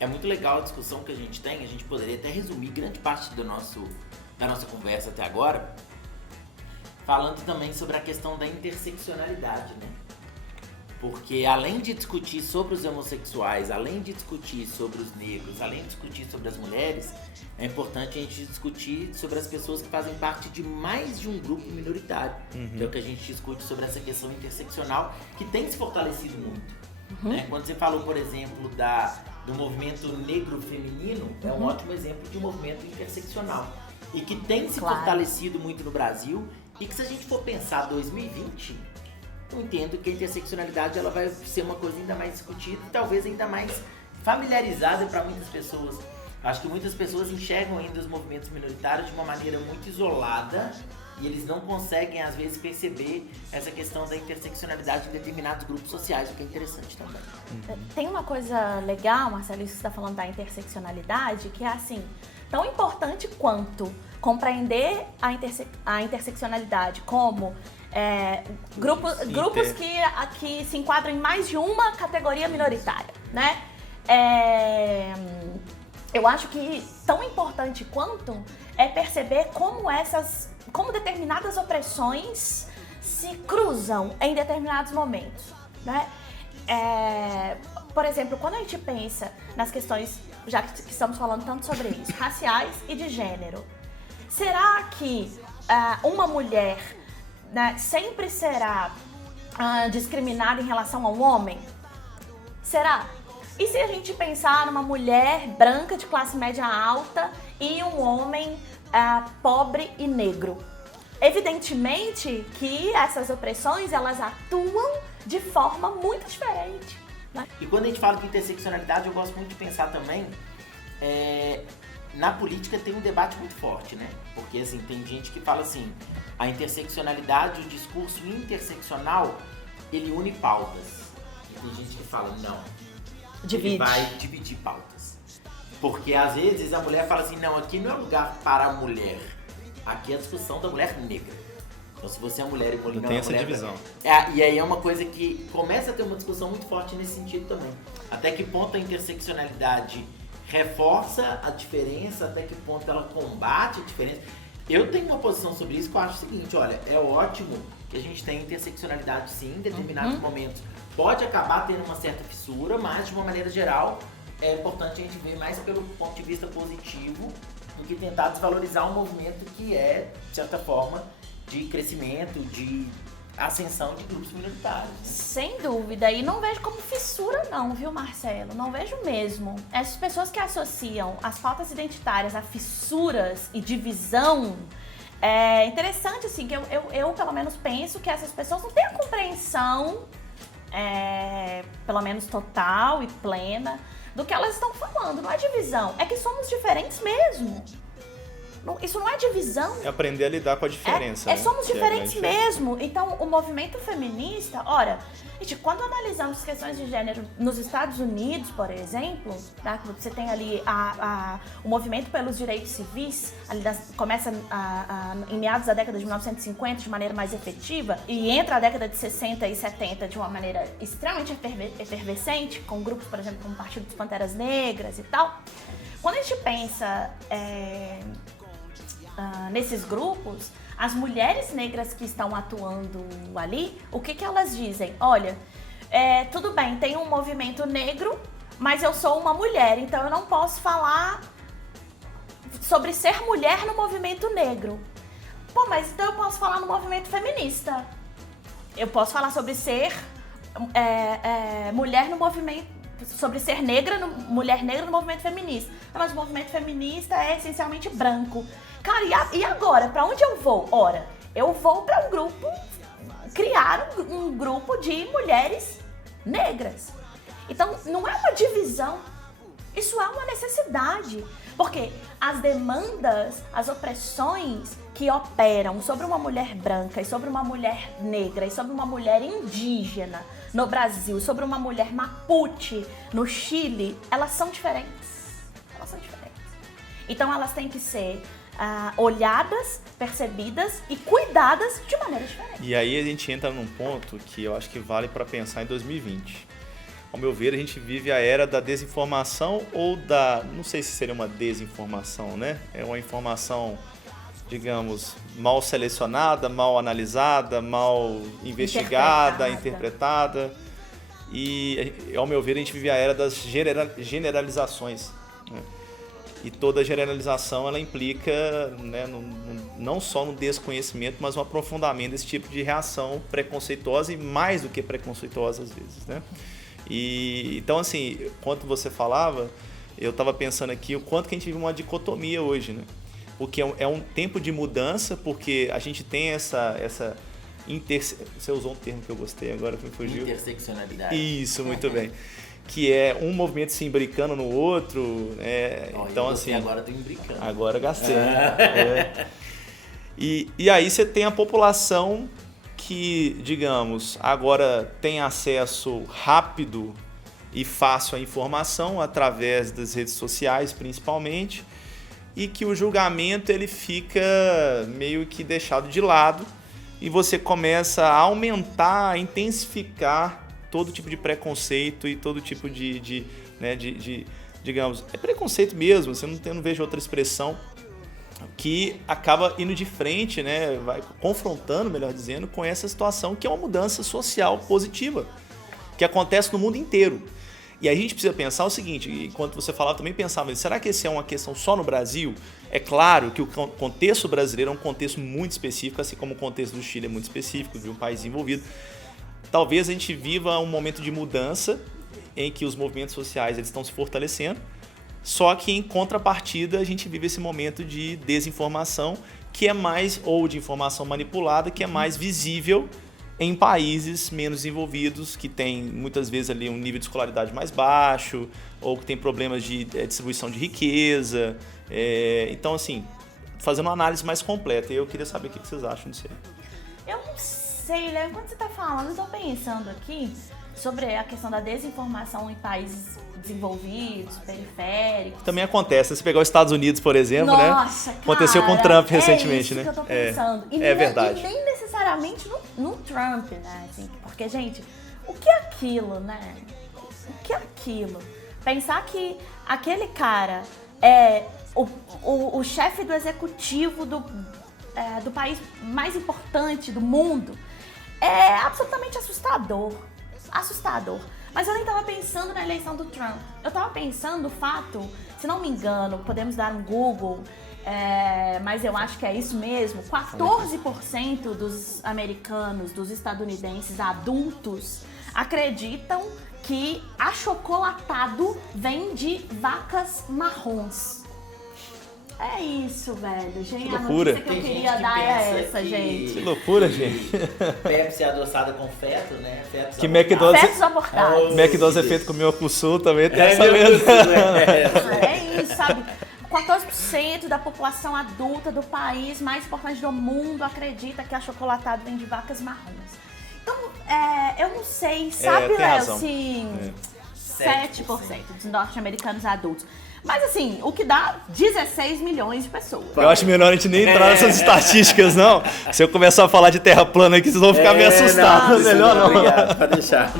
É muito legal a discussão que a gente tem, a gente poderia até resumir grande parte da nossa conversa até agora, falando também sobre a questão da interseccionalidade, né? Porque além de discutir sobre os homossexuais, além de discutir sobre os negros, além de discutir sobre as mulheres, é importante a gente discutir sobre as pessoas que fazem parte de mais de um grupo minoritário. Que é o que a gente discute sobre essa questão interseccional, que tem se fortalecido muito. Né? Quando você falou, por exemplo, do movimento negro feminino, é um ótimo exemplo de um movimento interseccional. E que tem se fortalecido muito no Brasil, e que se a gente for pensar 2020, eu entendo que a interseccionalidade ela vai ser uma coisa ainda mais discutida e talvez ainda mais familiarizada para muitas pessoas. Acho que muitas pessoas enxergam ainda os movimentos minoritários de uma maneira muito isolada e eles não conseguem, às vezes, perceber essa questão da interseccionalidade em determinados grupos sociais, o que é interessante também. Tem uma coisa legal, Marcelo, isso que você está falando da interseccionalidade, que é assim, tão importante quanto compreender a interseccionalidade como grupos que se enquadram em mais de uma categoria minoritária, né? Eu acho que tão importante quanto é perceber como determinadas opressões se cruzam em determinados momentos, né? Por exemplo, quando a gente pensa nas questões, já que estamos falando tanto sobre isso, raciais e de gênero, será que uma mulher, né, sempre será discriminada em relação a um homem? Será? E se a gente pensar numa mulher branca de classe média alta e um homem pobre e negro? Evidentemente que essas opressões, elas atuam de forma muito diferente, né? E quando a gente fala de interseccionalidade, eu gosto muito de pensar também, na política tem um debate muito forte, né? Porque assim, tem gente que fala assim, a interseccionalidade, o discurso interseccional, ele une pautas. E tem gente que fala, não, ele vai dividir pautas. Porque às vezes a mulher fala assim, não, aqui não é lugar para a mulher, aqui é a discussão da mulher negra. Então se você é mulher e mulher tem essa divisão. E aí é uma coisa que começa a ter uma discussão muito forte nesse sentido também. Até que ponto a interseccionalidade reforça a diferença, até que ponto ela combate a diferença. Eu tenho uma posição sobre isso que eu acho o seguinte, olha, é ótimo que a gente tenha interseccionalidade sim, em determinados momentos. Pode acabar tendo uma certa fissura, mas de uma maneira geral é importante a gente ver mais pelo ponto de vista positivo do que tentar desvalorizar um movimento que é, de certa forma, de crescimento, de ascensão de grupos minoritários. Né? Sem dúvida, e não vejo como fissura não, viu, Marcelo? Não vejo mesmo. Essas pessoas que associam as pautas identitárias a fissuras e divisão, é interessante, assim, que eu pelo menos penso que essas pessoas não têm a compreensão, pelo menos total e plena, do que elas estão falando. Não é divisão, é que somos diferentes mesmo. Isso não é divisão. É aprender a lidar com a diferença. Somos diferentes mesmo. Então, o movimento feminista, ora, gente, quando analisamos questões de gênero nos Estados Unidos, por exemplo, tá? Você tem ali o movimento pelos direitos civis, ali começa em meados da década de 1950 de maneira mais efetiva e entra a década de 60 e 70 de uma maneira extremamente efervescente, com grupos, por exemplo, como o Partido dos Panteras Negras e tal. Quando a gente pensa nesses grupos, as mulheres negras que estão atuando ali, o que elas dizem? Olha, tudo bem, tem um movimento negro, mas eu sou uma mulher, então eu não posso falar sobre ser mulher no movimento negro. Pô, mas então eu posso falar no movimento feminista. Eu posso falar sobre ser mulher no movimento, sobre ser mulher negra no movimento feminista. Mas o movimento feminista é essencialmente branco. Cara, e agora? Pra onde eu vou? Ora, eu vou pra um grupo, criar um grupo de mulheres negras. Então, não é uma divisão, isso é uma necessidade. Porque as demandas, as opressões que operam sobre uma mulher branca e sobre uma mulher negra e sobre uma mulher indígena no Brasil, sobre uma mulher mapuche no Chile, elas são diferentes. Elas são diferentes. Então, elas têm que ser olhadas, percebidas e cuidadas de maneira diferente. E aí a gente entra num ponto que eu acho que vale para pensar em 2020. ao meu ver, a gente vive a era da desinformação ou da... Não sei se seria uma desinformação, né? É uma informação, digamos, mal selecionada, mal analisada, mal investigada, interpretada. E, ao meu ver, a gente vive a era das generalizações, né? E toda generalização, ela implica, né, não só no desconhecimento, mas no aprofundamento desse tipo de reação preconceituosa e mais do que preconceituosa às vezes, né? E, então, assim, enquanto você falava, eu estava pensando aqui o quanto que a gente vive uma dicotomia hoje, né? Porque é um tempo de mudança, porque a gente tem essa você usou um termo que eu gostei agora, que me fugiu. Interseccionalidade. Isso, muito bem. Que é um movimento se imbricando no outro. Então, assim, agora tô imbricando. Agora eu gastei. E aí você tem a população que, digamos, agora tem acesso rápido e fácil à informação através das redes sociais, principalmente, e que o julgamento ele fica meio que deixado de lado e você começa a aumentar, a intensificar todo tipo de preconceito e todo tipo de digamos, é preconceito mesmo, eu não vejo outra expressão, que acaba indo de frente, né, vai confrontando, melhor dizendo, com essa situação que é uma mudança social positiva, que acontece no mundo inteiro. E aí a gente precisa pensar o seguinte, enquanto você falava, eu também pensava, será que essa é uma questão só no Brasil? É claro que o contexto brasileiro é um contexto muito específico, assim como o contexto do Chile é muito específico, de um país desenvolvido. Talvez a gente viva um momento de mudança em que os movimentos sociais eles estão se fortalecendo, só que em contrapartida a gente vive esse momento de desinformação, que é mais, ou de informação manipulada, que é mais visível em países menos desenvolvidos, que tem muitas vezes ali um nível de escolaridade mais baixo, ou que tem problemas de distribuição de riqueza. Então, assim, fazendo uma análise mais completa, eu queria saber o que vocês acham disso aí. Eu não sei, né? Enquanto você está falando, eu estou pensando aqui sobre a questão da desinformação em países desenvolvidos, periféricos. Também acontece, se pegar os Estados Unidos, por exemplo, nossa, né? Aconteceu com o Trump recentemente, né? É isso que eu tô pensando. Verdade. E nem necessariamente no Trump, né? Assim, porque, gente, o que é aquilo, né? O que é aquilo? Pensar que aquele cara é o chefe do executivo do país mais importante do mundo é absolutamente assustador. Assustador. Mas eu nem estava pensando na eleição do Trump. Eu estava pensando no fato, se não me engano, podemos dar um Google, mas eu acho que é isso mesmo, 14% dos americanos, dos estadunidenses adultos, acreditam que achocolatado vem de vacas marrons. É isso, velho. Gente, que loucura. A notícia que eu queria dar é essa, gente. Que loucura, gente. Pepsi adoçada com feto, né? Que McDonald's, fetos abortados. McDonald's é feito com Miocusul também, tem essa mesmo. É isso, sabe? 14% da população adulta do país mais importante do mundo acredita que achocolatado vem de vacas marrons. Então, eu não sei, sabe, Léo, se 7% dos norte-americanos adultos. Mas assim, o que dá 16 milhões de pessoas. Eu acho melhor a gente nem entrar nessas estatísticas, não. Se eu começar a falar de terra plana aqui, vocês vão ficar meio assustados. Melhor não. Obrigado, pode deixar.